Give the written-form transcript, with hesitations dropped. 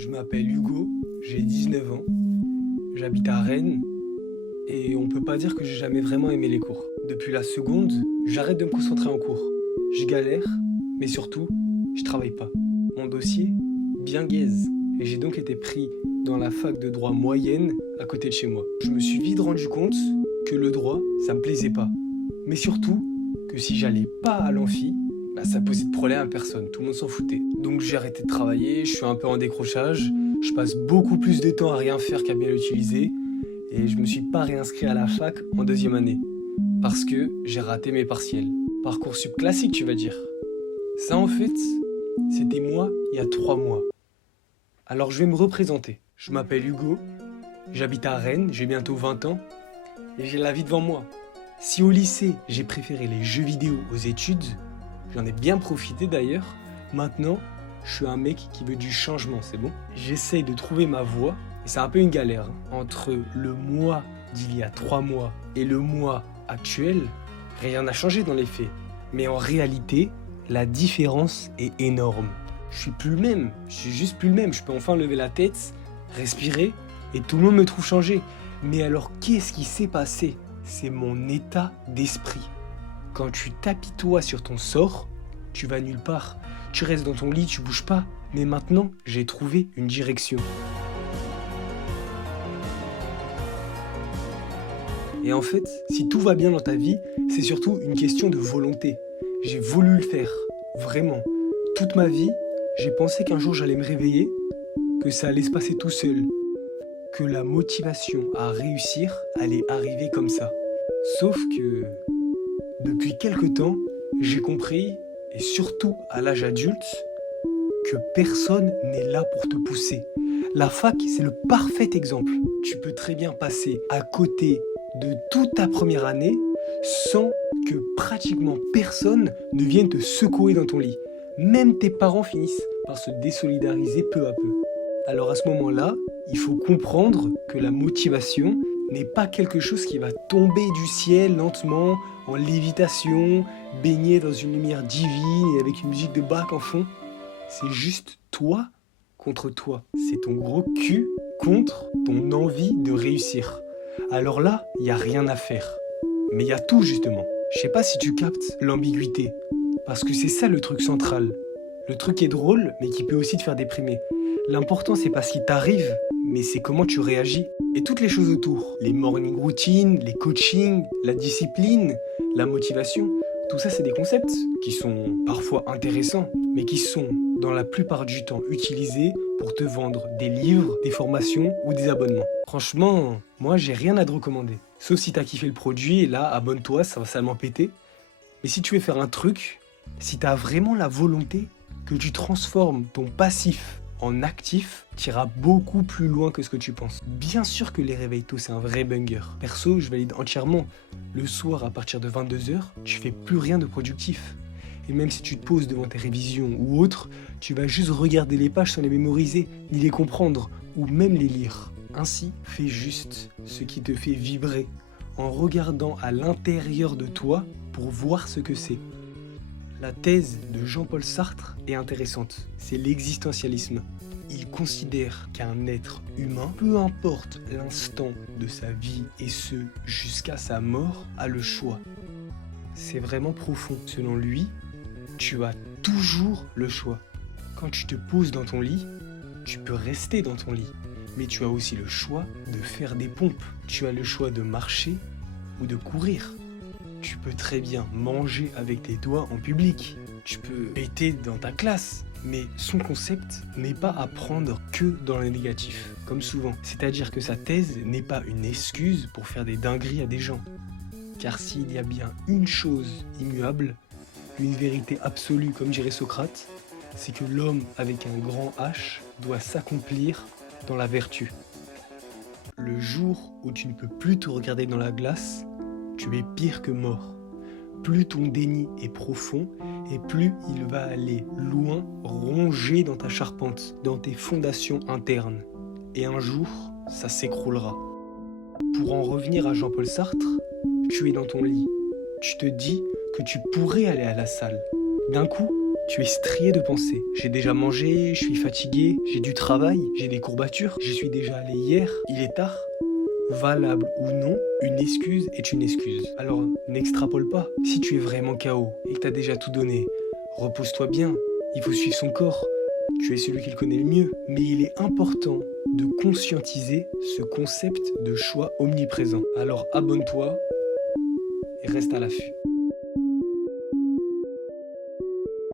Je m'appelle Hugo, j'ai 19 ans, j'habite à Rennes et on peut pas dire que j'ai jamais vraiment aimé les cours. Depuis la seconde, j'arrête de me concentrer en cours. Je galère, mais surtout, je travaille pas. Mon dossier, bien gaze, et j'ai donc été pris dans la fac de droit moyenne à côté de chez moi. Je me suis vite rendu compte que le droit, ça me plaisait pas. Mais surtout, que si j'allais pas à l'amphi, ça posait de problème à personne, tout le monde s'en foutait. Donc j'ai arrêté de travailler, je suis un peu en décrochage, je passe beaucoup plus de temps à rien faire qu'à bien l'utiliser, et je me suis pas réinscrit à la fac en deuxième année, parce que j'ai raté mes partiels. Parcoursup classique, tu vas dire. Ça en fait, c'était moi il y a 3 mois. Alors je vais me représenter. Je m'appelle Hugo, j'habite à Rennes, j'ai bientôt 20 ans, et j'ai la vie devant moi. Si au lycée, j'ai préféré les jeux vidéo aux études, j'en ai bien profité d'ailleurs, maintenant, je suis un mec qui veut du changement, c'est bon? J'essaye de trouver ma voie, et c'est un peu une galère. Entre le moi d'il y a 3 mois et le moi actuel, rien n'a changé dans les faits. Mais en réalité, la différence est énorme. Je suis plus le même, je suis juste plus le même. Je peux enfin lever la tête, respirer, et tout le monde me trouve changé. Mais alors, qu'est-ce qui s'est passé? C'est mon état d'esprit. Quand tu t'apitoies sur ton sort, tu vas nulle part. Tu restes dans ton lit, tu bouges pas. Mais maintenant, j'ai trouvé une direction. Et en fait, si tout va bien dans ta vie, c'est surtout une question de volonté. J'ai voulu le faire, vraiment. Toute ma vie, j'ai pensé qu'un jour j'allais me réveiller, que ça allait se passer tout seul, que la motivation à réussir allait arriver comme ça. Sauf que, depuis quelque temps, j'ai compris, et surtout à l'âge adulte, que personne n'est là pour te pousser. La fac, c'est le parfait exemple. Tu peux très bien passer à côté de toute ta première année sans que pratiquement personne ne vienne te secouer dans ton lit. Même tes parents finissent par se désolidariser peu à peu. Alors à ce moment-là, il faut comprendre que la motivation n'est pas quelque chose qui va tomber du ciel lentement, en lévitation, baigné dans une lumière divine et avec une musique de Bach en fond. C'est juste toi contre toi. C'est ton gros cul contre ton envie de réussir. Alors là, il n'y a rien à faire. Mais il y a tout justement. Je sais pas si tu captes l'ambiguïté. Parce que c'est ça le truc central. Le truc qui est drôle, mais qui peut aussi te faire déprimer. L'important, c'est pas ce qui t'arrive, mais c'est comment tu réagis. Et toutes les choses autour. Les morning routines, les coachings, la discipline, la motivation. Tout ça, c'est des concepts qui sont parfois intéressants, mais qui sont, dans la plupart du temps, utilisés pour te vendre des livres, des formations ou des abonnements. Franchement, moi, j'ai rien à te recommander. Sauf si t'as kiffé le produit, et là, abonne-toi, ça va seulement péter. Mais si tu veux faire un truc, si t'as vraiment la volonté que tu transformes ton passif en actif, t'iras beaucoup plus loin que ce que tu penses. Bien sûr que les réveils tôt, c'est un vrai banger. Perso, je valide entièrement. Le soir, à partir de 22h, tu fais plus rien de productif. Et même si tu te poses devant tes révisions ou autres, tu vas juste regarder les pages sans les mémoriser, ni les comprendre, ou même les lire. Ainsi, fais juste ce qui te fait vibrer, en regardant à l'intérieur de toi pour voir ce que c'est. La thèse de Jean-Paul Sartre est intéressante, c'est l'existentialisme. Il considère qu'un être humain, peu importe l'instant de sa vie et ce jusqu'à sa mort, a le choix. C'est vraiment profond. Selon lui, tu as toujours le choix. Quand tu te poses dans ton lit, tu peux rester dans ton lit, mais tu as aussi le choix de faire des pompes. Tu as le choix de marcher ou de courir. Tu peux très bien manger avec tes doigts en public. Tu peux péter dans ta classe. Mais son concept n'est pas à prendre que dans le négatif, comme souvent. C'est-à-dire que sa thèse n'est pas une excuse pour faire des dingueries à des gens. Car s'il y a bien une chose immuable, une vérité absolue comme dirait Socrate, c'est que l'homme avec un grand H doit s'accomplir dans la vertu. Le jour où tu ne peux plus te regarder dans la glace, tu es pire que mort. Plus ton déni est profond et plus il va aller loin, ronger dans ta charpente, dans tes fondations internes. Et un jour, ça s'écroulera. Pour en revenir à Jean-Paul Sartre, tu es dans ton lit. Tu te dis que tu pourrais aller à la salle. D'un coup, Tu es strié de pensées. J'ai déjà mangé, je suis fatigué, j'ai du travail, j'ai des courbatures, j'y suis déjà allé hier, il est tard. Valable ou non, une excuse est une excuse. Alors n'extrapole pas. Si tu es vraiment KO et que t'as déjà tout donné, repose-toi bien. Il faut suivre son corps. Tu es celui qui le connaît le mieux. Mais il est important de conscientiser ce concept de choix omniprésent. Alors abonne-toi et reste à l'affût.